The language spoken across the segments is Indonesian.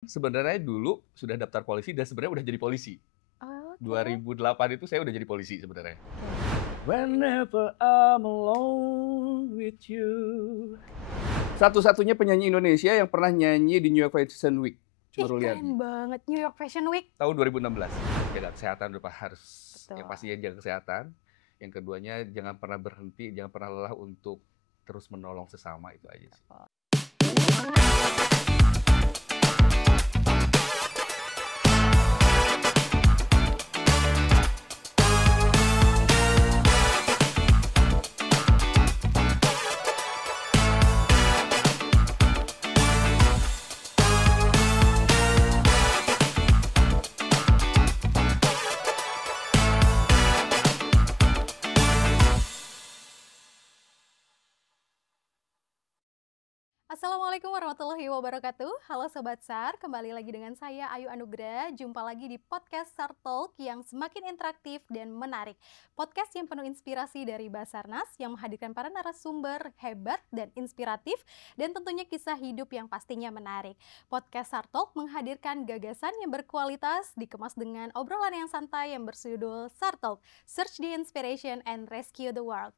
Sebenarnya dulu sudah daftar polisi dan sebenarnya udah jadi polisi. Oke. 2008 itu saya udah jadi polisi sebenarnya. Whenever I'm alone with you. Satu-satunya penyanyi Indonesia yang pernah nyanyi di New York Fashion Week. Ih, Cuma lihat keren banget New York Fashion Week. tahun 2016. Jaga kesehatan udah harus. Betul. Yang pastinya jaga kesehatan. Yang keduanya jangan pernah berhenti, jangan pernah lelah untuk terus menolong sesama, itu aja sih. Assalamualaikum warahmatullahi wabarakatuh. Halo Sobat SAR, kembali lagi dengan saya Ayu Anugrah. Jumpa lagi di podcast SAR Talk yang semakin interaktif dan menarik. Podcast yang penuh inspirasi dari Basarnas yang menghadirkan para narasumber hebat dan inspiratif dan tentunya kisah hidup yang pastinya menarik. Podcast SAR Talk menghadirkan gagasan yang berkualitas dikemas dengan obrolan yang santai yang berjudul SAR Talk, Search the Inspiration and Rescue the World.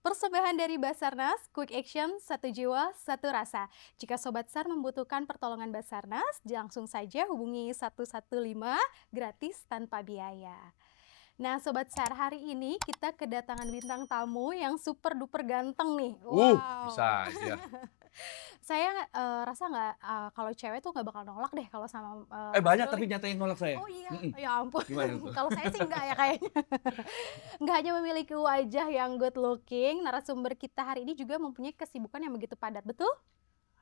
Persembahan dari Basarnas, Quick Action, satu jiwa, satu rasa. Jika Sobat SAR membutuhkan pertolongan Basarnas, langsung saja hubungi 115 gratis tanpa biaya. Nah Sobat SAR, hari ini kita kedatangan bintang tamu yang super duper ganteng nih. Bisa aja. Saya rasa nggak, kalau cewek tuh nggak bakal nolak deh kalau sama Banyak Mas tapi Ruli. nyata yang nolak saya. Oh iya, ya ampun. Gimana tuh? Kalau saya sih enggak ya kayaknya. Nggak hanya memiliki wajah yang good looking, narasumber kita hari ini juga mempunyai kesibukan yang begitu padat, betul?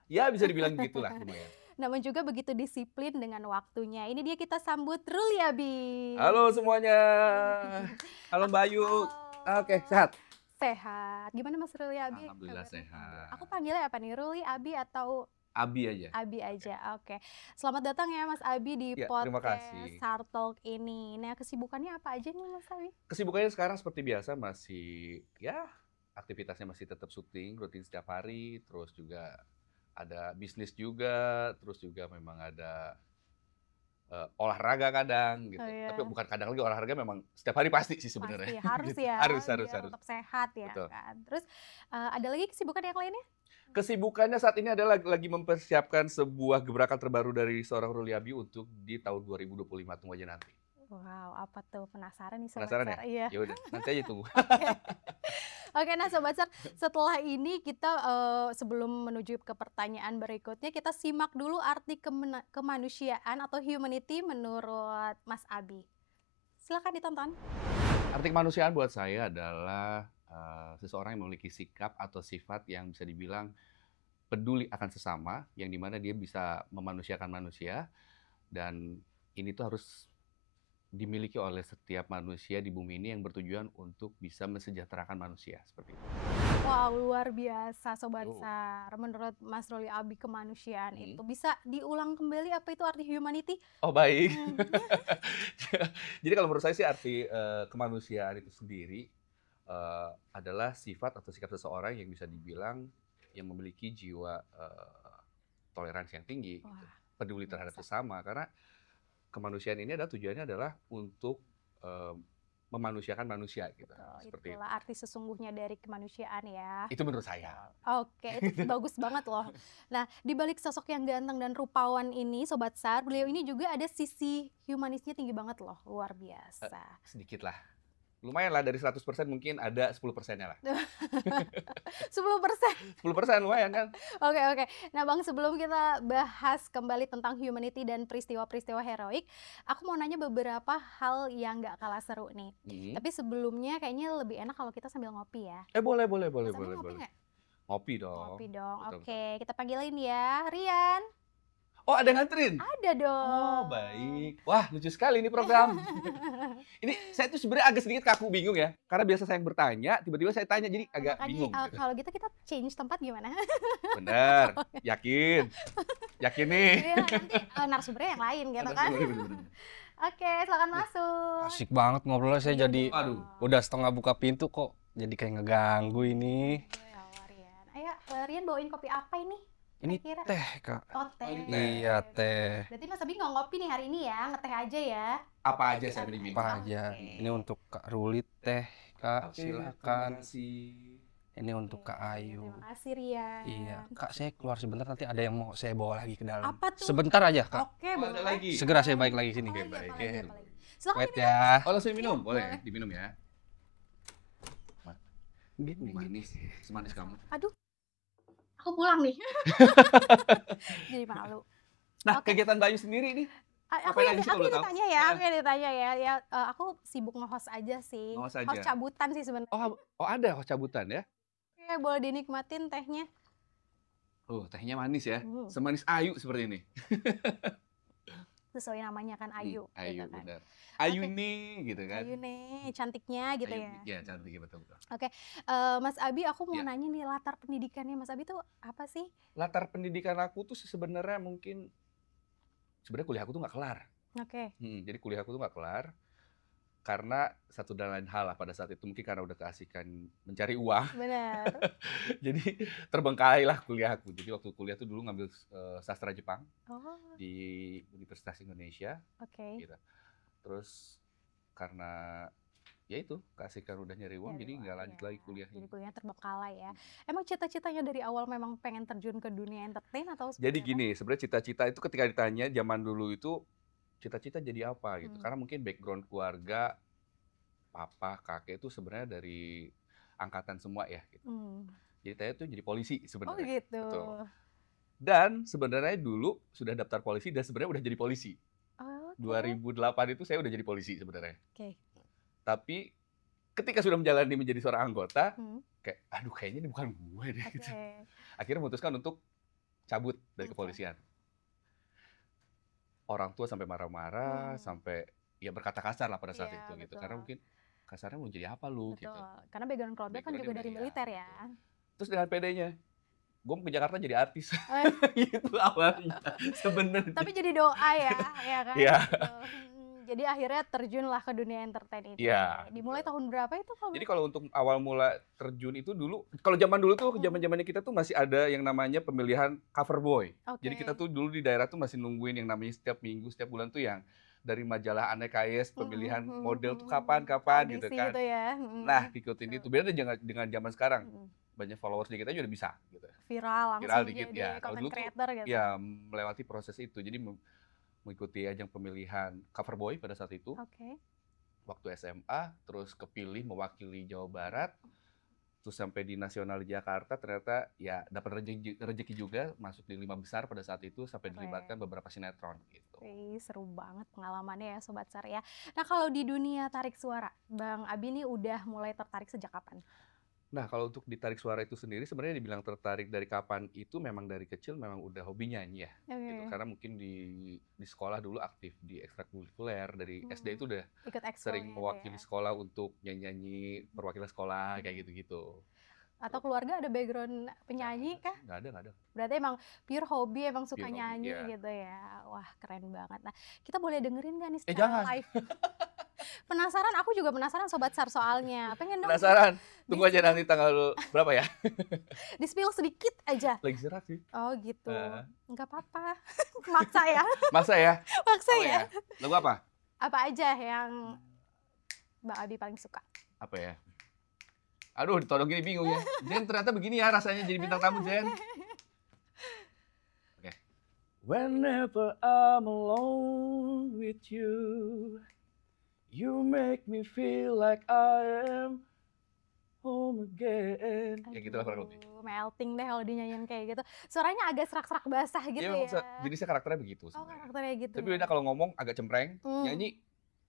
Ya bisa dibilang gitulah lumayan. Namun juga begitu disiplin dengan waktunya. Ini dia kita sambut Ruli Abi. Halo semuanya. Halo Mbak Ayu. Halo. Oke, sehat? Sehat. Gimana Mas Ruli Abi? Alhamdulillah Kabarnya? sehat. Aku panggilnya apa nih? Ruli Abi atau Abi aja. Abi aja? Oke. Selamat datang ya Mas Abi di Ya, terima podcast kasih. SAR Talk ini. Nah, kesibukannya apa aja nih Mas Abi? Kesibukannya sekarang seperti biasa masih ya aktivitasnya masih tetap syuting rutin setiap hari, terus juga ada bisnis juga, terus juga memang ada olahraga kadang gitu. Oh, iya. Tapi bukan kadang lagi, olahraga memang setiap hari pasti sih sebenarnya. Pasti harus Gitu. ya. Harus. Biar tetap sehat ya Betul. kan. Terus ada lagi kesibukan yang lainnya? Kesibukannya saat ini adalah lagi mempersiapkan sebuah gebrakan terbaru dari seorang Ruli Abi untuk di tahun 2025. Tunggu aja nanti. Wow, apa tuh? Penasaran nih Sobat Penasaran SAR. ya? Iya. Ya udah, nanti aja tunggu. Oke, nah Sobat SAR, setelah ini kita sebelum menuju ke pertanyaan berikutnya, kita simak dulu arti kemanusiaan atau humanity menurut Mas Abi. Silakan ditonton. Arti kemanusiaan buat saya adalah seseorang yang memiliki sikap atau sifat yang bisa dibilang peduli akan sesama, yang dimana dia bisa memanusiakan manusia, dan ini tuh harus dimiliki oleh setiap manusia di bumi ini yang bertujuan untuk bisa mensejahterakan manusia, seperti itu. Wow, luar biasa Sobat Oh. SAR. Menurut Mas Ruli Abi kemanusiaan Hmm. itu bisa diulang kembali apa itu arti humanity? Oh baik. Hmm. Jadi kalau menurut saya sih arti kemanusiaan itu sendiri adalah sifat atau sikap seseorang yang bisa dibilang yang memiliki jiwa toleransi yang tinggi, Wah, gitu. Peduli terhadap biasa. sesama, karena kemanusiaan ini adalah tujuannya adalah untuk memanusiakan manusia gitu. Betul, Seperti itu. itulah arti sesungguhnya dari kemanusiaan ya. Itu menurut saya. Oke, itu bagus banget loh. Nah, di balik sosok yang ganteng dan rupawan ini, Sobat SAR, beliau ini juga ada sisi humanisnya tinggi banget loh, luar biasa. Sedikit lah. Lumayan lah, dari 100% mungkin ada 10%-nya lah. 10%. 10% lumayan kan? Oke. Nah Bang, sebelum kita bahas kembali tentang humanity dan peristiwa-peristiwa heroik, aku mau nanya beberapa hal yang gak kalah seru nih. Tapi sebelumnya kayaknya lebih enak kalau kita sambil ngopi ya. Boleh. Mas Abi ngopi nggak? Ngopi dong. Ngopi dong. Betul, Oke, kita panggilin ya, Rian. Oh, ada yang nganterin? Ada dong. Oh, baik. Wah, lucu sekali ini program. Ini saya tuh sebenarnya agak sedikit kaku bingung ya. Karena biasa saya yang bertanya, tiba-tiba saya tanya, jadi agak Makanya bingung. Gitu. kalau gitu kita change tempat gimana? Bener, yakin. Yakin nih. Iya, nanti narasumbernya yang lain gitu kan. Bener. Oke, silakan masuk. Asik banget ngobrolnya, saya jadi Aduh. udah setengah buka pintu kok jadi kayak ngeganggu ini. Ya Allah, Rian. Ayo, Rian bawain kopi apa ini? Ini kira-kira? teh, Kak. Oh, teh. ini teh. Iya, teh. Berarti Mas Abi nggak ngopi nih hari ini ya, ngeteh aja ya. Apa aja saya beli minum. Apa aja. Oke. Ini untuk Kak Ruli teh, Kak. Oke, terima Silakan. kasih. Ini untuk Kak Ayu. Terima kasih Rian. Iya, Kak, saya keluar sebentar, nanti ada yang mau saya bawa lagi ke dalam. Apa tuh? Sebentar aja, Kak. Oke, Oh, boleh. ada lagi. Segera saya balik lagi sini. Oh, iya, baik. apalagi, apalagi. Silakan Wait diminum. ya. Oh, langsung minum? Iya, Boleh, boleh. diminum ya. Gini. Manis, semanis kamu. Aduh, aku pulang nih. Jadi malu. Nah, Oke. kegiatan Bayu sendiri nih, Aku Ngapain yang aja sih kalau aku yang boleh tahu? ditanya ya, aku yang ditanya ya. Ya, aku sibuk nge-host aja sih. Nge-host aja. Host cabutan sih sebenarnya. oh ada host cabutan ya? Oke, boleh dinikmatin tehnya. Oh, tehnya manis ya. Hmm. Semanis Ayu seperti ini. Sesuai namanya kan Ayu. Ayu, gitu kan. benar. Ayu Oke. nih, gitu kan. Ayu nih, cantiknya gitu Ayu, ya. iya, cantik ya, betul. Mas Abi, aku mau Iya. nanya nih latar pendidikannya Mas Abi tuh apa sih? Latar pendidikan aku tuh sebenarnya mungkin sebenarnya kuliah aku tuh nggak kelar. Oke. Jadi kuliah aku tuh nggak kelar karena satu dan lain hal lah pada saat itu, mungkin karena udah keasikan mencari uang. Benar. Jadi terbengkalai lah kuliah aku. Jadi waktu kuliah tuh dulu ngambil sastra Jepang Oh, di Universitas Indonesia oke. gitu. Terus karena ya itu keasikan udah nyari uang, Nyari jadi uang, nggak lanjut iya. lagi kuliahnya. Jadi kuliahnya terbengkalai ya. Emang cita-citanya dari awal memang pengen terjun ke dunia entertain atau Jadi seperti apa? gini, sebenarnya cita-cita itu ketika ditanya zaman dulu itu cita-cita jadi apa gitu. Hmm. Karena mungkin background keluarga papa, kakek itu sebenarnya dari angkatan semua ya gitu. Hmm. Jadi saya tuh jadi polisi Oh sebenarnya. gitu. Betul. Dan sebenarnya dulu sudah daftar polisi dan sebenarnya udah jadi polisi. Oke. 2008 itu saya udah jadi polisi sebenarnya. Oke. Tapi ketika sudah menjalani menjadi seorang anggota, Hmm. kayak aduh kayaknya ini bukan gue deh Oke. gitu. Akhirnya memutuskan untuk cabut dari Oke. kepolisian. Orang tua sampai marah-marah, sampai ya berkata kasar lah pada saat Iya, itu gitu. betul. Karena mungkin kasarnya mau jadi apa lu Betul. gitu. Karena background keluarga kan juga Background-nya dari udah, militer iya, ya. Terus dengan pedenya, gue mau ke Jakarta jadi artis. Eh, Gitu awalnya sebenarnya. Tapi jadi doa ya, ya kan? Iya. Gitu. Jadi akhirnya terjunlah ke dunia entertain itu. Iya, Dimulai betul. tahun berapa itu kalau Jadi kalau untuk awal mula terjun itu dulu, kalau zaman dulu tuh, Hmm. zaman-zamannya kita tuh masih ada yang namanya pemilihan cover boy. Oke. Jadi kita tuh dulu di daerah tuh masih nungguin yang namanya setiap minggu, setiap bulan tuh yang dari majalah Aneh KS, pemilihan model tuh kapan gitu Audisi kan. gitu ya. Nah, ikutin itu. Beda dengan zaman sekarang. Mm. Banyak followers dikit aja udah bisa gitu. Viral langsung Viral dikit jadi ya. Kalau content dulu tuh creator gitu. ya melewati proses itu. Jadi mengikuti ajang pemilihan cover boy pada saat itu. Oke. Waktu SMA, terus kepilih mewakili Jawa Barat, terus sampai di nasional di Jakarta, ternyata ya dapat rezeki juga, masuk di 5 besar pada saat itu, sampai dilibatkan beberapa sinetron gitu. Wih, seru banget pengalamannya ya Sobat Sar ya. Nah kalau di dunia tarik suara, Bang Abi nih udah mulai tertarik sejak kapan? Nah, kalau untuk ditarik suara itu sendiri, sebenarnya dibilang tertarik dari kapan itu memang dari kecil memang udah hobi nyanyi ya. Oke. Gitu. Karena mungkin di sekolah dulu aktif di ekstrakurikuler, dari SD itu udah Ikut sering ekskulnya mewakili ya. sekolah untuk nyanyi-nyanyi perwakilan sekolah kayak gitu-gitu. Atau keluarga ada background penyanyi kah? Nggak ada. Berarti emang pure hobi, emang suka Pure hobi, nyanyi iya. gitu ya. Wah keren banget. Nah kita boleh dengerin gak nih jangan. secara live? Penasaran, aku juga penasaran Sobat Sar soalnya. Pengen dong Penasaran? Tunggu aja nanti tanggal berapa ya? di-spill sedikit aja. Lagi serak sih. Oh gitu. Heeh. Nggak apa-apa. Maksa ya. Masa ya? Maksa Apa ya. Lagu apa? Apa aja yang Bang Abi paling suka? Apa ya? Aduh, ditodong gini bingung ya. Jen ternyata begini ya rasanya jadi bintang tamu, Jen. Oke. Whenever I'm alone with you, you make me feel like I am home again. Ya gitu lah kurang lebih. Aduh, melting deh kalau dinyanyiin kayak gitu. Suaranya agak serak-serak basah gitu Iya, ya. jadi saya karakternya begitu Oh sebenarnya. karakternya gitu Tapi ya. beda kalau ngomong agak cempreng, nyanyi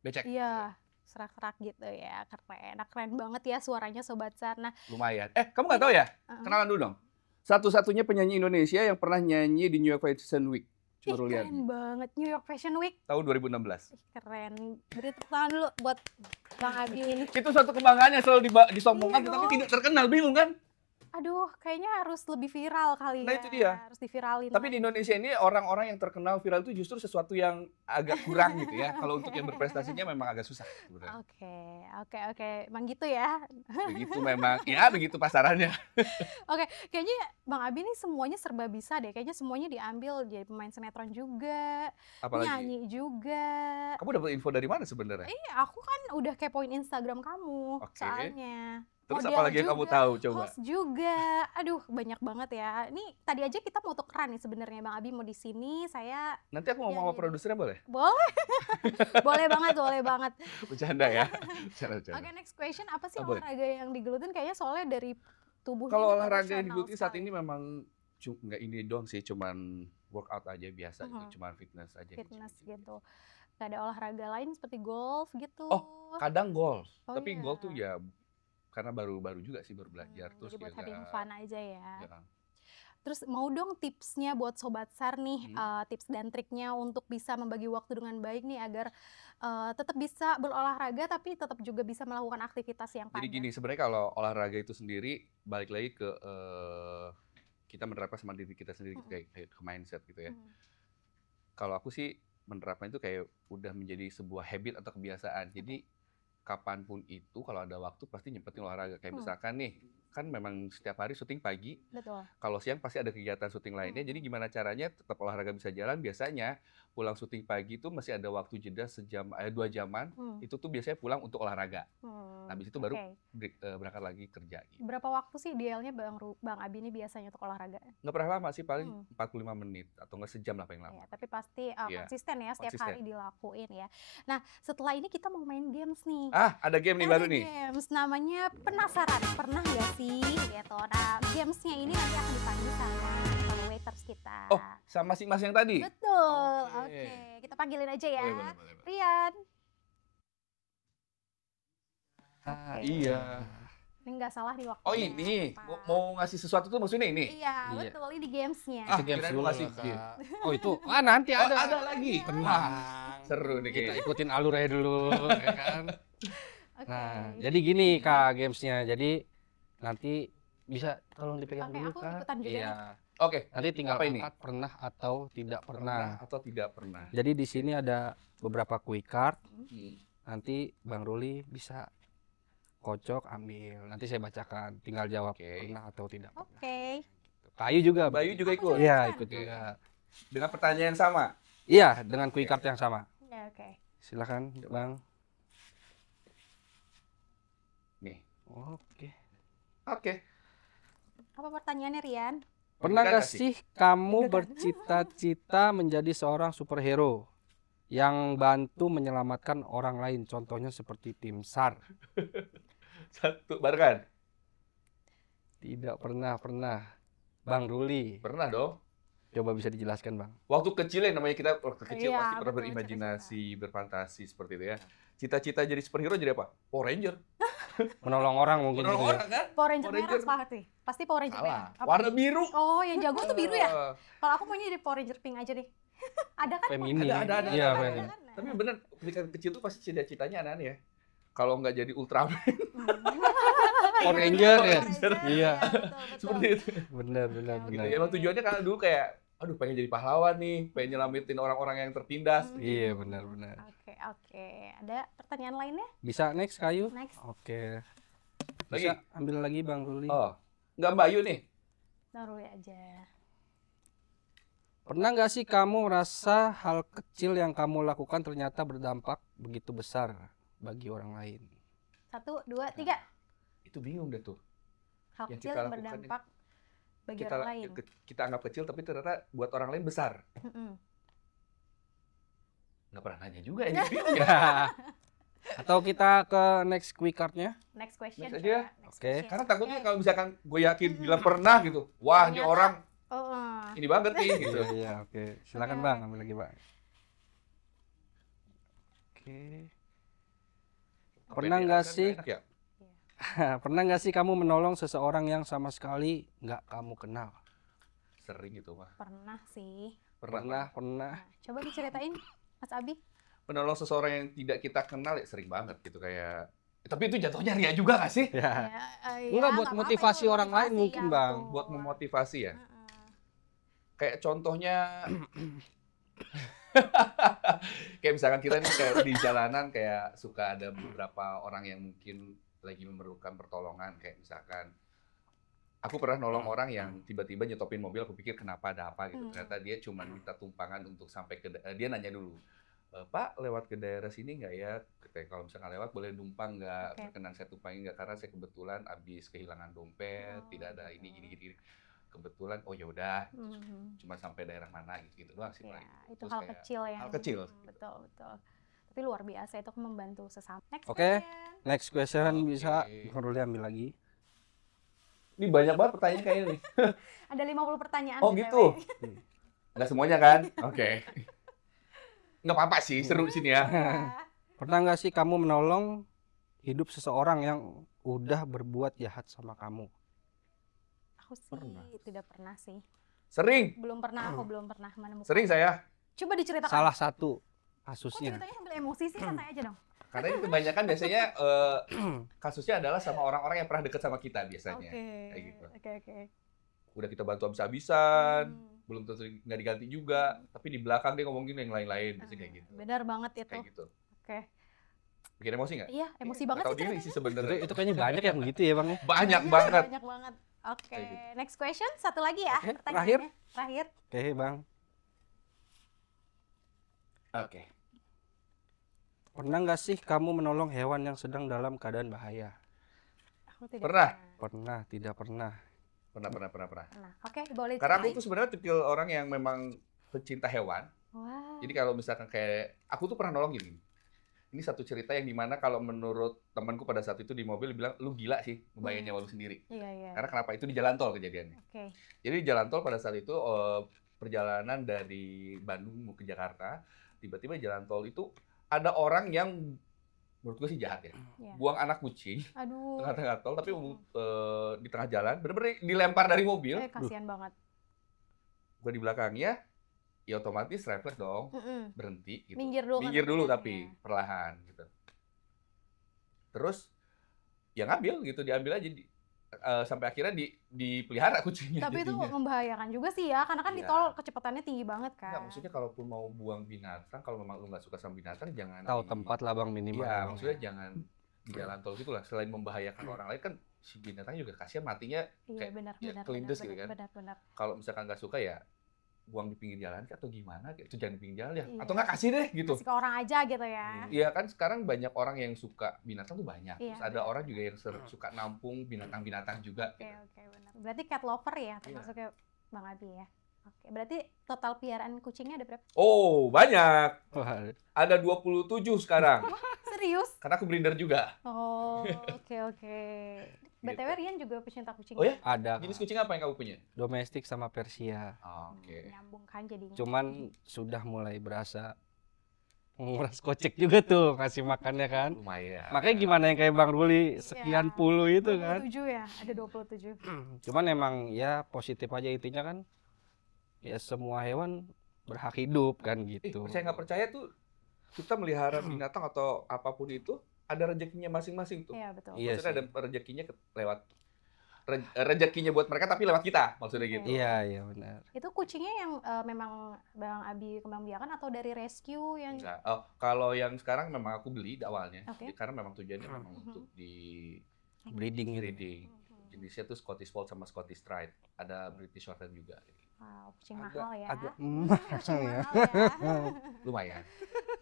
becek. Iya, serak-serak gitu ya. Keren. Nah, keren banget ya suaranya Sobat Sar. Nah, Lumayan. Kamu nggak tahu ya? uh-uh. Kenalan dulu dong. Satu-satunya penyanyi Indonesia yang pernah nyanyi di New York Fashion Week. Ih, Coba lu lihat. keren banget. New York Fashion Week. Tahun 2016. Ih, keren. Beri tepuk tangan dulu buat Bang Abi ini. Itu suatu kebanggaan yang selalu disombongkan, Iya tetapi dong. tidak terkenal. Bingung kan? Aduh, kayaknya harus lebih viral kali Nah, ya. itu dia. Harus diviralin Tapi di lagi. Indonesia ini orang-orang yang terkenal viral itu justru sesuatu yang agak kurang gitu ya. Kalau untuk yang Oke. berprestasinya memang agak susah sebenarnya. Oke, oke. Emang gitu ya. Begitu memang, ya begitu pasarannya. Oke, kayaknya Bang Abi nih semuanya serba bisa deh. Kayaknya semuanya diambil, jadi pemain sinetron juga, Apalagi, nyanyi juga. kamu dapat info dari mana sebenarnya? Aku kan udah kepoin Instagram kamu Oke. soalnya. Terus Model apa lagi yang kamu juga, tahu coba? host juga. Aduh, banyak banget ya. Ini tadi aja kita mau tukeran nih sebenarnya Bang Abi mau di sini, saya Nanti aku ngomong sama jadi produsernya boleh? boleh. boleh banget. Bercanda ya. Bercanda. Oke, next question, apa sih Oh, boleh. olahraga yang digelutin? Kayaknya soalnya dari tubuhnya Kalau ini olahraga yang profesional digeluti saat sekali. ini memang nggak ini doang sih, cuman workout aja biasa gitu, Mhm. cuman fitness aja. Fitness gitu. gitu. Gak ada olahraga lain seperti golf gitu. Oh, kadang golf. Oh Tapi iya. golf tuh ya karena baru-baru juga sih baru belajar, terus Jadi buat juga having fun aja ya. ya, Terus mau dong tipsnya buat Sobat SAR nih, Hmm. tips dan triknya untuk bisa membagi waktu dengan baik nih agar tetap bisa berolahraga tapi tetap juga bisa melakukan aktivitas yang Jadi padat. gini, sebenarnya kalau olahraga itu sendiri balik lagi ke kita menerapkan sama diri kita sendiri gitu, kayak ke mindset gitu ya. Mhm. Kalau aku sih menerapkan itu kayak udah menjadi sebuah habit atau kebiasaan. Jadi kapanpun itu kalau ada waktu pasti nyempetin olahraga. Kayak misalkan nih, kan memang setiap hari syuting pagi, Betul. kalau siang pasti ada kegiatan syuting lainnya. Jadi gimana caranya tetap olahraga bisa jalan? Biasanya pulang syuting pagi itu masih ada waktu jeda 2 jaman. Itu tuh biasanya pulang untuk olahraga. Nah, habis itu baru Oke. berangkat lagi kerja gitu. Berapa waktu sih idealnya Bang Abi ini biasanya untuk olahraga? Nggak pernah lama sih, paling 45 menit atau nggak sejam lah paling Ya, lama. tapi pasti Iya, konsisten ya setiap konsisten. hari dilakuin ya. Nah, setelah ini kita mau main games nih. Ah, ada game nih Ada baru nih. games namanya penasaran, pernah nggak sih gitu. Nah, gamesnya ini nanti akan dipandu sama waiters kita. Oh, sama si Mas yang tadi? Betul. Oke. Oke, kita panggilin aja ya. Boleh. Rian. Ah, Oke. Iya. Ini nggak salah nih waktunya. Oh ini, Pak. mau ngasih sesuatu tuh maksudnya ini? Iya, Iya. betul. Ini gamesnya. Ah, Itu games kirain dulu mau ngasih lah, Kak. gift. Oh itu, nanti Oh, ada. ada lagi? Tenang. Seru nih Kita kayaknya. ikutin alurnya dulu, ya kan? Oke. Nah, jadi gini Kak gamesnya. Jadi nanti bisa tolong dipegang Oke, dulu aku Kak. ikutan juga Iya. Oke, Nanti tinggal apa ini? angkat pernah atau tidak Pernah pernah. atau tidak pernah? Jadi di sini ada beberapa quick card. Hmm. Nanti Bang Ruli bisa kocok ambil. Nanti saya bacakan. Tinggal jawab Oke. pernah atau tidak pernah. Oke. Kayu juga. Bayu juga Aku ikut? juga. Iya, ikutan. ikut juga. Dengan pertanyaan yang sama? Iya, dengan quick card yang sama. Ya, oke. Silakan, Bang. Nih. Oke. Oke. Apa pertanyaannya, Rian? Pernah Deg-degan gak nggak sih? sih kamu Deg-degan. bercita-cita menjadi seorang superhero yang bantu menyelamatkan orang lain? Contohnya seperti tim SAR. Satu, barengan? Tidak pernah. Bang Ruli, Pernah dong. coba bisa dijelaskan Bang. Waktu kecil ya namanya kita waktu kecil Iya, pasti pernah betul, berimajinasi, berfantasi seperti itu ya. Cita-cita jadi superhero jadi apa? Power Ranger. Menolong orang mungkin Menolong gitu ya. orang kan? Power Ranger Power merah Ranger. pasti. Pasti Power Ranger merah. Salah. Apa? Warna biru. Oh, yang jago tuh biru ya? Eh, Kalau aku maunya jadi Power Ranger pink aja deh. Ada kan? Feminin. Ada. Iya, Ada feminin. kan? Tapi bener, ketika kecil tuh pasti cita-citanya aneh-aneh ya. Kalau nggak jadi Ultraman, Power Ranger ya? Ranger, Iya. betul. seperti itu. Benar. Gitu ya. Emang tujuannya karena dulu kayak, aduh pengen jadi pahlawan nih, pengen nyelamatin orang-orang yang tertindas. Iya, benar. Oke. Ada pertanyaan lainnya? Bisa next Kayu? Next. Oke. Lagi? Bisa ambil lagi Bang Ruli. Oh, nggak Mbak Ayu nih? Taruh aja. Pernah nggak sih kamu merasa hal kecil yang kamu lakukan ternyata berdampak begitu besar bagi orang lain? 1, 2, 3. Itu bingung deh tuh. Hal Yang kecil kita yang lakukan berdampak bagi Kita, orang lain. kita anggap kecil tapi ternyata buat orang lain besar. Mm-mm. Nggak pernah nanya juga ya, jadi bingung ya. Atau kita ke next quick card-nya? Next question. Next aja. coba. Next Oke. question. Karena takutnya kalau misalkan gue yakin bilang pernah gitu, wah ini Ternyata- orang Oh, ini banget nih gitu. Iya, oke. Silakan Oke. Bang, ambil lagi Bang. Oke. Pernah PDA nggak kan sih? enak ya? Pernah nggak sih kamu menolong seseorang yang sama sekali nggak kamu kenal? Sering gitu mah. pernah sih. Pernah. Pernah. Nah, coba diceritain, Mas Abi. Menolong seseorang yang tidak kita kenal ya sering banget gitu, kayak Tapi itu jatuhnya ria juga nggak sih? Ya. Ya, Enggak, ya, buat nggak apa-apa motivasi itu orang lain motivasi, mungkin, ya, Bang. betul. Buat memotivasi ya. Heeh. Kayak contohnya, kayak misalkan kita nih kayak di jalanan kayak suka ada beberapa orang yang mungkin lagi memerlukan pertolongan. Kayak misalkan, aku pernah nolong orang yang tiba-tiba nyetopin mobil, aku pikir kenapa ada apa gitu. Ternyata dia cuma minta tumpangan untuk sampai ke, dia nanya dulu, Pak lewat ke daerah sini nggak ya? Katanya, kalau misalkan lewat boleh numpang nggak? Oke. Berkenan saya tumpangin nggak? Karena saya kebetulan habis kehilangan dompet, tidak ada ini gitu. gini. Kebetulan, oh ya udah, Mhm. cuma sampai daerah mana gitu doang sih Ya, paling. itu Terus hal kayak kecil yang hal kecil. betul betul. Tapi luar biasa itu membantu sesama. Next Oke. question. Next question bisa Oke. Bang Ruli ambil lagi. Ini banyak banget pertanyaan kayaknya nih. Ada 50 pertanyaan Oh BTW. gitu. Nggak semuanya kan? Oke. Nggak apa-apa sih, seru di sini ya. Ya. Pernah nggak sih kamu menolong hidup seseorang yang udah berbuat jahat sama kamu? Aku sih Pernah. tidak pernah sih. Sering, Belum pernah, aku belum pernah menemukan. sering saya. Coba diceritakan. Salah satu Kok kasusnya. ceritanya sambil emosi sih, santai aja dong. Karena ini kebanyakan biasanya kasusnya adalah sama orang-orang yang pernah deket sama kita biasanya. Oke. Kayak gitu. Oke. Udah kita bantu habis-habisan, Hmm. belum tentu nggak diganti juga, tapi di belakang dia ngomongin yang lain-lain, biasanya kayak gitu. Benar banget itu. Kayak gitu. Oke. Bikin emosi nggak? Iya, emosi banget Tahu sih diri ceritanya. sih sebenarnya. Itu kayaknya banyak yang begitu ya, Bang ya. Banyak banget. Banyak banget. Oke, Kayak gitu. next question. Satu lagi ya Oke, pertanyaannya. Terakhir. Oke, Bang. Oke. Pernah nggak sih kamu menolong hewan yang sedang dalam keadaan bahaya? Aku tidak Pernah. Pernah, tidak pernah. Pernah. Pernah. Oke, boleh Karena aku ceritain. tuh sebenarnya tipe orang yang memang pecinta hewan. Wow. Jadi kalau misalkan kayak aku tuh pernah nolong gini. Ini satu cerita yang dimana kalau menurut temanku pada saat itu di mobil bilang, lu gila sih membahayain nyawa lu sendiri. Iya. Karena kenapa? Itu di jalan tol kejadiannya. Oke. Jadi di jalan tol pada saat itu perjalanan dari Bandung mau ke Jakarta, tiba-tiba di jalan tol itu ada orang yang menurut gue sih jahat ya. Iya. Buang anak kucing Aduh. tengah-tengah tol, tapi di tengah jalan bener-bener dilempar dari mobil. Kasihan banget. Gue di belakangnya, ya otomatis refleks dong, Mm-mm. berhenti gitu. Minggir dulu kan Minggir dulu sebenarnya. tapi perlahan gitu. Terus ya ngambil gitu, diambil aja sampai akhirnya dipelihara kucingnya. Tapi itu jadinya. membahayakan juga sih ya, karena kan di Iya. tol kecepatannya tinggi banget kan. Enggak, maksudnya kalaupun mau buang binatang, kalau memang lu nggak suka sama binatang, jangan Tahu di- tempat lah, Bang, minimal. Iya, maksudnya jangan di jalan tol gitu lah. Selain membahayakan orang lain kan si binatang juga kasihan matinya. Iya, kayak benar. kelindes gitu kan. Benar. Kalau misalkan nggak suka ya buang di pinggir jalan atau gimana, itu jangan di pinggir jalan ya. Iya. Atau nggak kasih deh gitu. Kasih ke orang aja gitu ya. Iya kan sekarang banyak orang yang suka binatang tuh banyak. Iya, Terus ada benar. orang juga yang suka nampung binatang-binatang juga. Oke, gitu. benar. Berarti cat lover ya, Iya. termasuknya Bang Abi ya. Oke, berarti total peliharaan kucingnya ada berapa? Oh, banyak. Wah, Ada 27 sekarang. Serius? Karena aku breeder juga. Oh, oke. BTW Rian juga pecinta kucing. Oh ya? ada Jenis kucing apa yang kamu punya? domestik sama Persia. Oh, oke. Nyambung kan jadinya. Cuman sudah mulai berasa nguras kocek juga tuh ngasih makannya kan. Lumayan. Makanya gimana yang kayak Bang Ruli sekian Iya. puluh itu kan. 27 ya, ada 27. Cuman emang ya positif aja intinya kan. Ya semua hewan berhak hidup kan gitu. Percaya nggak percaya tuh kita melihara binatang atau apapun itu ada rezekinya masing-masing tuh. Iya, betul. Iya Maksudnya sih. ada rezekinya lewat rezekinya buat mereka tapi lewat kita maksudnya gitu. Iya benar. Itu kucingnya yang memang Bang Abi kembangbiakan atau dari rescue yang Enggak. Oh, kalau yang sekarang memang aku beli awalnya. Oke. Karena memang tujuannya memang Mhm. untuk di Breeding gitu. breeding. Jenisnya tuh Scottish Fold sama Scottish Straight. Ada British Shorthair juga. Wow, kucing Agak- mahal ya. agak Kucing ya. mahal ya. Lumayan.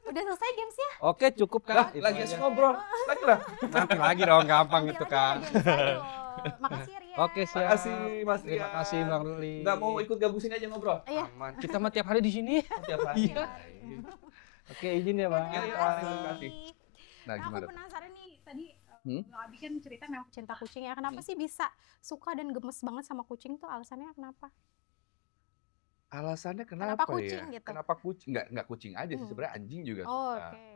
Udah selesai gamesnya? Oke cukup Lah, kan? Itu lagi aja. asik ngobrol. Lagi lah. Nanti lagi dong gampang Nanti itu lagi kan. ada games lagi loh. Makasih ya Rian. Oke siap. Makasih, Mas Terima Rian. kasih Bang Ruli. Nggak mau ikut gabung sini aja ngobrol. Iya. Aman. Kita mah tiap hari di sini. Tiap hari. Iya. Oke izin ya Bang. Iya, Terima iya, kasih. terima kasih. Nah, Nah, aku gimana? penasaran nih tadi Hmm? Bang Abi kan cerita memang pecinta kucing ya. Kenapa sih bisa suka dan gemes banget sama kucing tuh alasannya kenapa? Alasannya Kenapa kenapa, kucing ya? gitu? Kenapa kucing? Nggak kucing aja sih, Hmm. sebenarnya anjing juga Oh, suka. oke.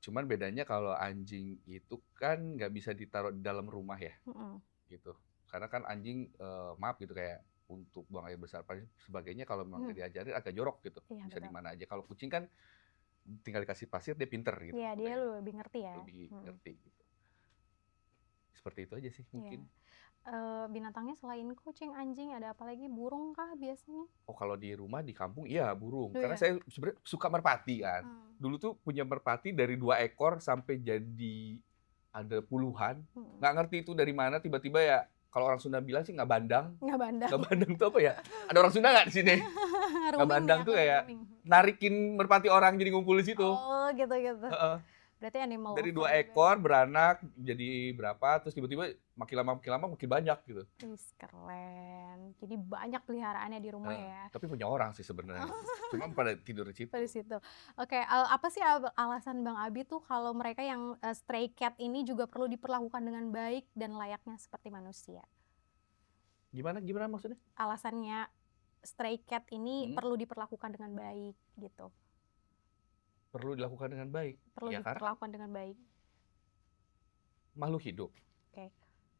Cuman bedanya kalau anjing itu kan nggak bisa ditaruh di dalam rumah ya, Mm-mm. gitu. Karena kan anjing, maaf gitu kayak untuk buang air besar dan sebagainya kalau memang nggak diajarin agak jorok gitu. Iya, Bisa di betul. mana aja. Kalau kucing kan tinggal dikasih pasir dia pinter gitu. Iya, dia lebih ngerti ya. lebih Mm. ngerti gitu. seperti itu aja sih Iya. mungkin. Binatangnya selain kucing, anjing, ada apa lagi? Burung kah biasanya? Oh, kalau di rumah di kampung iya burung. Oh Karena ya? saya sebenarnya suka merpati kan. Hmm. Dulu tuh punya merpati dari 2 ekor sampai jadi ada puluhan. Hmm. Nggak ngerti itu dari mana tiba-tiba ya. Kalau orang Sunda bilang sih nggak bandang. Nggak bandang. Nggak bandang tuh apa ya? Ada orang Sunda nggak di sini? Nggak Rooming bandang ya, tuh kayak rooming. narikin merpati orang jadi ngumpul di situ. Oh, gitu-gitu. Heeh. Berarti animal Dari lover 2 juga. ekor beranak jadi berapa, terus tiba-tiba makin lama makin banyak gitu. Wih, keren. Jadi banyak peliharaannya di rumah ya. Tapi punya orang sih sebenarnya. Cuma pada tidur di situ. Pada situ. Oke, apa sih alasan Bang Abi tuh kalau mereka yang stray cat ini juga perlu diperlakukan dengan baik dan layaknya seperti manusia? Gimana maksudnya? Alasannya stray cat ini Hmm. perlu diperlakukan dengan baik gitu. Perlu dilakukan dengan baik. Perlu Ya karena diperlakukan dengan baik. makhluk hidup. Oke.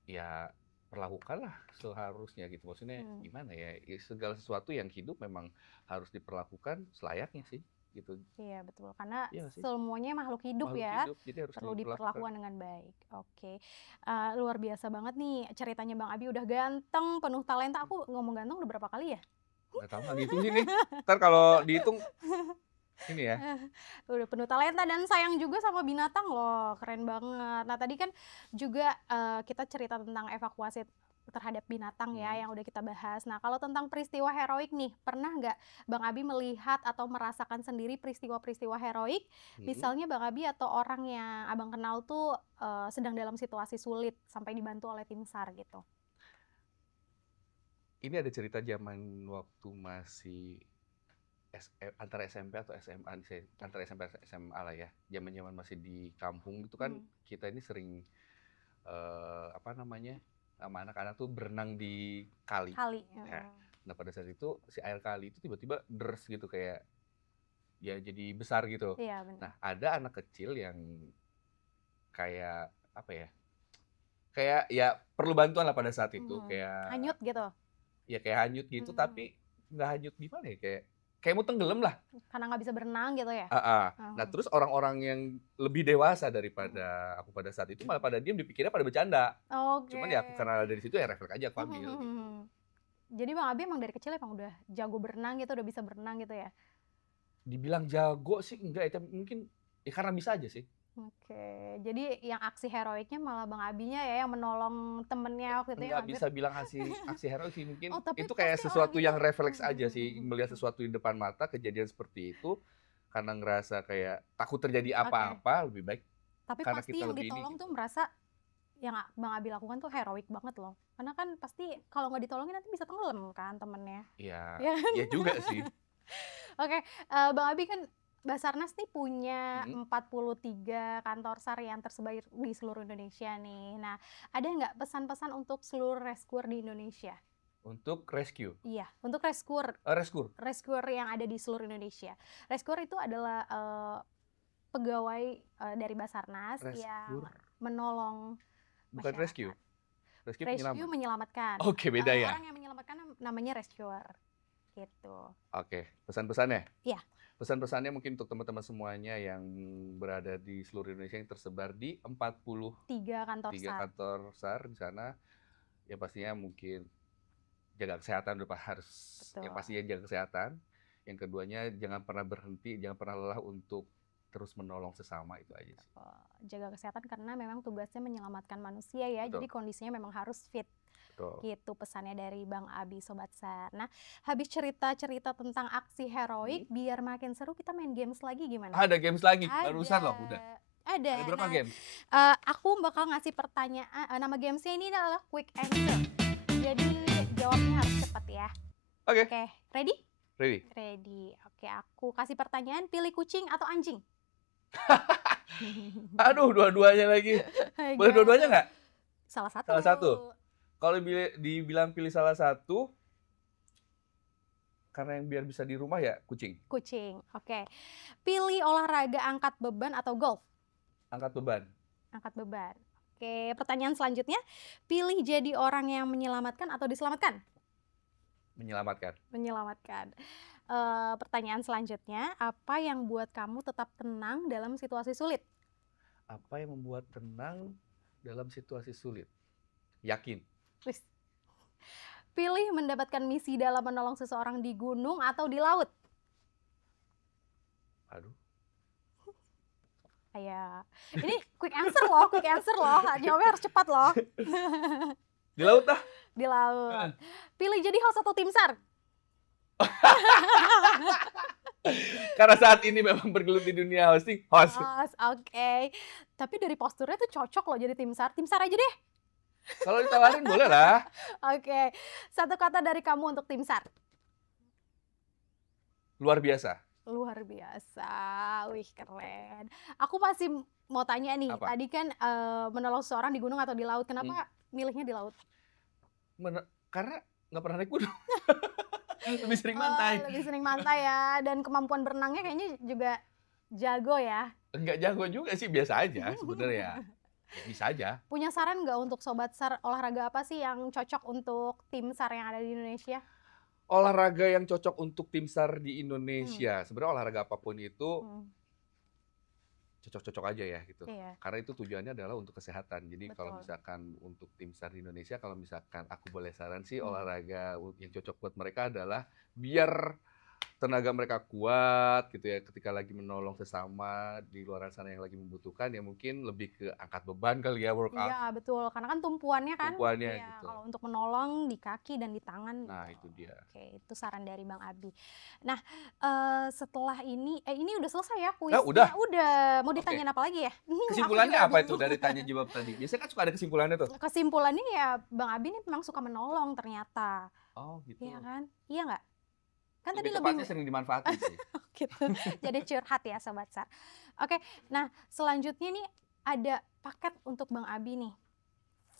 Ya perlakukanlah seharusnya gitu. Maksudnya gimana ya? Ya, segala sesuatu yang hidup memang harus diperlakukan selayaknya sih gitu. Iya, betul. Karena Iya nggak sih? semuanya makhluk hidup Makhluk ya. hidup, jadi harus Perlu diperlakukan. diperlakukan dengan baik. Oke. Luar biasa banget nih ceritanya Bang Abi, udah ganteng, penuh talenta. Aku ngomong ganteng udah berapa kali ya? Nggak tahu nggak dihitung sini. Ntar kalau dihitung ini ya. Udah penuh talenta dan sayang juga sama binatang loh, keren banget. Nah tadi kan juga kita cerita tentang evakuasi terhadap binatang ya yang udah kita bahas. Nah kalau tentang peristiwa heroik nih, pernah nggak Bang Abi melihat atau merasakan sendiri peristiwa-peristiwa heroik? Misalnya Bang Abi atau orang yang Abang kenal tuh sedang dalam situasi sulit sampai dibantu oleh tim SAR gitu. Ini ada cerita zaman waktu masih antara SMP atau SMA, antara SMP dan SMA lah ya. Zaman-zaman masih di kampung itu kan kita ini sering apa namanya? Sama anak-anak tuh berenang di kali. Nah, pada saat itu si air kali itu tiba-tiba deres gitu kayak ya jadi besar gitu. Iya, benar. Nah, ada anak kecil yang kayak apa ya? Kayak ya perlu bantuan lah pada saat itu, kayak hanyut gitu. Ya kayak hanyut gitu, tapi nggak hanyut gimana ya, kayak mau tenggelam lah. Karena nggak bisa berenang gitu ya? Nah terus orang-orang yang lebih dewasa daripada aku pada saat itu malah pada diem, dipikirnya pada bercanda. Cuman ya aku karena dari situ ya refleks aja aku ambil. Gitu. Jadi Bang Abi emang dari kecil emang udah jago berenang gitu, udah bisa berenang gitu ya? Dibilang jago sih enggak ya, mungkin ya karena bisa aja sih. Oke, jadi yang aksi heroiknya malah Bang Abinya ya yang menolong temennya waktu itu Nggak bisa bilang aksi heroik sih, mungkin itu kayak sesuatu yang refleks aja sih, melihat sesuatu di depan mata, kejadian seperti itu, karena ngerasa kayak takut terjadi apa-apa, lebih baik. Tapi karena pasti kita yang lebih ditolong ini, tuh merasa yang Bang Abi lakukan tuh heroik banget loh. Karena kan pasti kalau nggak ditolongin nanti bisa tenggelam kan temennya. Iya, Ya kan? ya juga sih. Oke, Bang Abi kan Basarnas nih punya 43 kantor SAR yang tersebar di seluruh Indonesia nih. Nah, ada nggak pesan-pesan untuk seluruh rescuer di Indonesia? Untuk rescue? Iya, untuk rescuer. Rescuer yang ada di seluruh Indonesia. Rescuer itu adalah pegawai dari Basarnas yang menolong Bukan rescue? Rescue menyelamatkan. Oke, beda ya? Orang yang menyelamatkan namanya rescuer. Gitu. Oke, pesan-pesannya? Iya. Pesan-pesannya mungkin untuk teman-teman semuanya yang berada di seluruh Indonesia yang tersebar di 43 kantor SAR di sana, ya pastinya mungkin jaga kesehatan udah harus. Betul. Yang pastinya jaga kesehatan. Yang keduanya jangan pernah berhenti, jangan pernah lelah untuk terus menolong sesama, itu aja sih. Jaga kesehatan karena memang tugasnya menyelamatkan manusia ya. Betul. Jadi kondisinya memang harus fit. Betul. Gitu pesannya dari Bang Abi Sobat SAR. Nah, habis cerita-cerita tentang aksi heroik, biar makin seru kita main games lagi gimana? Ada games lagi? Barusan loh, udah. Ada. Berapa games? Aku bakal ngasih pertanyaan, nama gamesnya ini adalah quick answer. Jadi jawabnya harus cepat ya. Oke. Ready? Ready. Oke, aku kasih pertanyaan, pilih kucing atau anjing? Aduh, dua-duanya lagi. Boleh dua-duanya nggak? Salah satu. Kalau dibilang pilih salah satu, karena yang biar bisa di rumah ya kucing. Kucing, oke. Pilih olahraga angkat beban atau golf? Angkat beban. Angkat beban. Oke, pertanyaan selanjutnya. Pilih jadi orang yang menyelamatkan atau diselamatkan? Menyelamatkan. Menyelamatkan. Pertanyaan selanjutnya, apa yang buat kamu tetap tenang dalam situasi sulit? Apa yang membuat tenang dalam situasi sulit. Yakin. Wis. Pilih mendapatkan misi dalam menolong seseorang di gunung atau di laut. Aduh. Ya, ini quick answer loh. Jawabnya harus cepat loh. Di laut dah. Di laut. Pilih jadi host atau tim SAR. Karena saat ini memang bergelut di dunia hosting, host. Oke. Tapi dari posturnya tuh cocok loh jadi tim SAR. Tim SAR aja deh. Kalau ditawarin boleh lah. Oke. Satu kata dari kamu untuk tim SAR. Luar biasa. Luar biasa. Wih, keren. Aku masih mau tanya nih. Apa? Tadi kan menolong seseorang di gunung atau di laut. Kenapa milihnya di laut? Karena nggak pernah naik gunung. Lebih sering mantai. Lebih sering mantai ya. Dan kemampuan berenangnya kayaknya juga jago ya. Enggak jago juga sih, biasa aja sebenarnya. Ya, bisa aja. Punya saran nggak untuk Sobat SAR, olahraga apa sih yang cocok untuk tim SAR yang ada di Indonesia? Olahraga yang cocok untuk tim SAR di Indonesia. Sebenarnya olahraga apapun itu cocok-cocok aja ya gitu. Iya. Karena itu tujuannya adalah untuk kesehatan. Jadi kalau Betul. misalkan untuk tim SAR di Indonesia, kalau misalkan aku boleh saran sih, olahraga yang cocok buat mereka adalah biar tenaga mereka kuat gitu ya, ketika lagi menolong sesama di luar sana yang lagi membutuhkan, ya mungkin lebih ke angkat beban kali ya, workout. Iya, betul. Karena kan tumpuannya kan. Tumpuannya Iya, gitu. kalau untuk menolong di kaki dan di tangan. Nah, gitu. itu dia. Oke, itu saran dari Bang Abi. Nah, setelah ini udah selesai ya kuisnya? udah. Udah. Mau ditanyain apa lagi ya? Aku Kesimpulannya juga apa itu bingung. dari tanya jawab tadi? Biasanya kan suka ada kesimpulannya tuh. Kesimpulannya ya Bang Abi ini memang suka menolong ternyata. Oh, gitu. Iya kan? Iya nggak? Kan Lebih tadi tepatnya sering dimanfaatin sih. gitu. Jadi curhat ya Sobat SAR. Oke, nah selanjutnya nih ada paket untuk Bang Abi nih.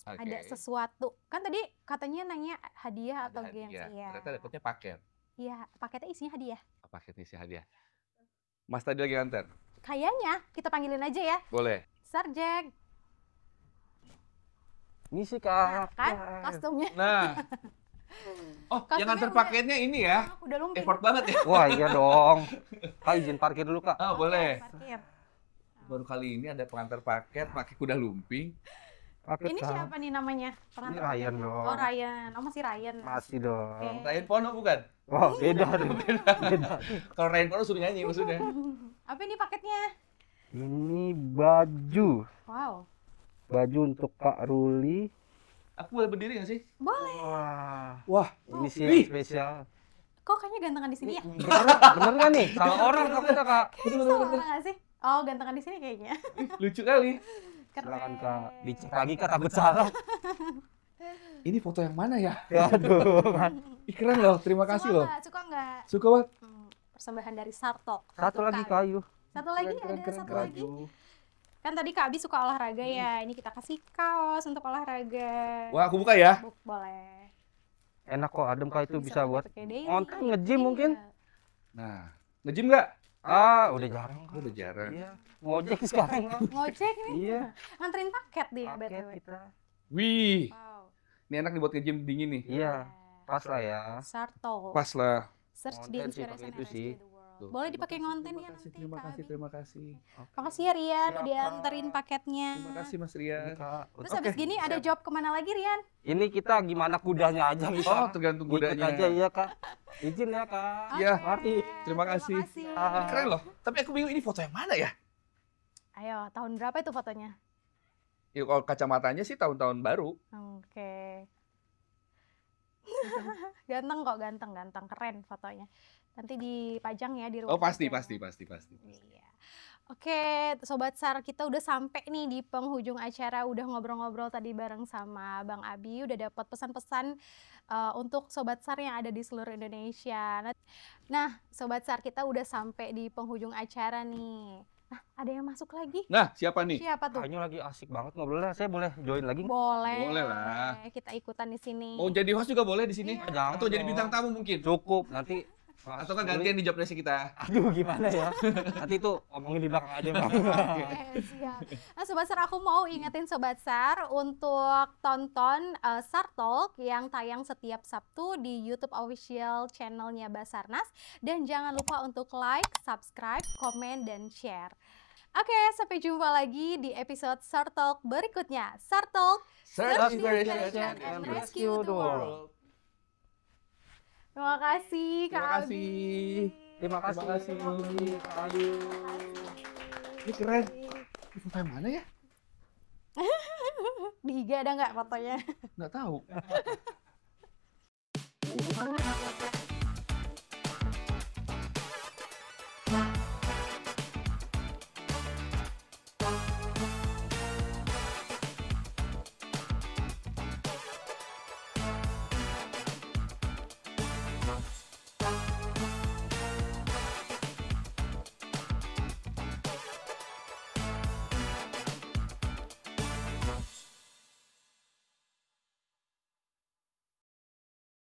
Ada Oke. sesuatu. Kan tadi katanya nanya hadiah atau Ada games. hadiah. Iya. Ternyata dapetnya paket. Iya, paketnya isinya hadiah. Paketnya sih hadiah. Mas tadi lagi nganter. Kayaknya kita panggilin aja ya. Boleh. Sarjek. Misi Nah, kak. kan kostumnya. Nah. Oh, yang nganter Kostumnya paketnya ini ya. udah lumping. Effort banget ya. Wah iya dong. Kak izin parkir dulu kak. Oh, Oke, boleh. parkir. Baru kali ini ada pengantar paket pakai kuda lumping. Paket Ini kak. siapa nih namanya? Ini Pengantar Ryan paketnya? dong. Oh, Ryan. Oh, masih Ryan. Masih dong. Oke. Ryan Pono bukan? Wah beda dong. Beda. Kalau Ryan Pono suruh nyanyi maksudnya. Apa ini paketnya? Ini baju. Wow. Baju untuk Kak Ruli. Aku boleh berdiri nggak sih? Boleh. Wah ini sih Wih. yang spesial. Kok kayaknya gantengan di sini ya? Bener nggak nih? Salah orang takutnya kak. Kayaknya sama orang nggak sih? Oh, gantengan di sini kayaknya. Lucu kali. Keren. Silakan kak. Dicek lagi kak takut salah. Ini foto yang mana ya? Aduh. Ih, keren loh. Terima kasih loh. Suka nggak? Suka banget. Persembahan dari Sartok. Satu Untuk lagi Kak kak Abi. Ayu. Satu lagi Keren, ada keren, satu keren. lagi. Kan tadi Kak Abi suka olahraga ya. Ini kita kasih kaos untuk olahraga. Wah, aku buka ya. Boleh. Enak kok adem kak itu bisa buat pakai daily. ngonten, nge-gym Iya. mungkin. Nah, nge-gym nggak? udah jarang kak. Udah jarang. Iya. Ngojek sekarang kak. Ngojek nih. Iya. Nganterin paket dia Paket BTW. kita. Wih, Wow. ini enak nih buat nge-gym dingin nih. Iya. Pas lah ya. Sartok. Pas lah. Search Ngonten di sih Inspiration pakai itu Energy sih. the World. Tuh, Boleh terima dipakai kasih, ngonten terima ya kasih, nanti terima Kak kasih, Abi. terima kasih. Makasih ya Rian, udah Siap, dianterin Kak. paketnya. Terima kasih Mas Iya, Rian. Kak. Terus habis Oke, gini ada siap. job kemana lagi Rian? Ini kita gimana kudanya aja bisa. Oh, tergantung Ikut kudanya. aja ya kak. Izin ya kak. Iya, Oke, mari. Terima kasih. Ah. Keren loh. Tapi aku bingung ini foto yang mana ya? Ayo, tahun berapa itu fotonya? Ya kalau kacamatanya sih tahun-tahun baru. Oke. Ganteng kok, ganteng, keren fotonya. Nanti dipajang ya di rumah. Oh, pasti, aja. pasti, pasti, pasti. Iya. Oke, Sobat SAR, kita udah sampai nih di penghujung acara. Udah ngobrol-ngobrol tadi bareng sama Bang Abi. Udah dapat pesan-pesan untuk Sobat SAR yang ada di seluruh Indonesia. Nah, Sobat SAR, kita udah sampai di penghujung acara nih. Nah, ada yang masuk lagi? Nah, siapa nih? Siapa tuh? Kayaknya lagi asik banget ngobrolnya. Saya boleh join lagi? Boleh. Boleh lah. Kita ikutan di sini. Mau jadi host juga boleh di sini? Iya. Jangan Atau jadi dong. bintang tamu mungkin? Cukup nanti. Atau kan gantian di job desk kita? Aduh gimana ya. Nanti tuh ngomongin di belakang aja bang. Oke, siap. Nah, Sobat SAR, aku mau ingetin Sobat SAR untuk tonton SAR Talk yang tayang setiap Sabtu di YouTube official channelnya Basarnas. Dan jangan lupa untuk like, subscribe, komen, dan share. Oke, sampai jumpa lagi di episode Shark Talk berikutnya. Shark Talk, Search, inspiration, and rescue the world. Terima kasih, Kak Terima Abi. kasih. Terima kasih. Ayu. Ini keren. Ini kayak mana ya? Di IG ada nggak fotonya? Nggak tahu.